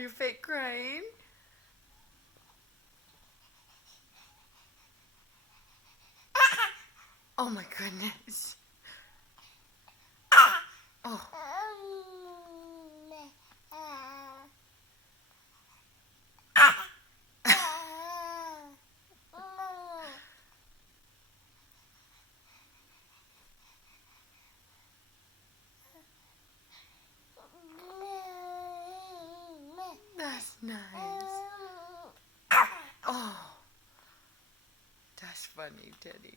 you fake crying? Oh my goodness. Oh. That's nice. Oh. That's funny, Teddy.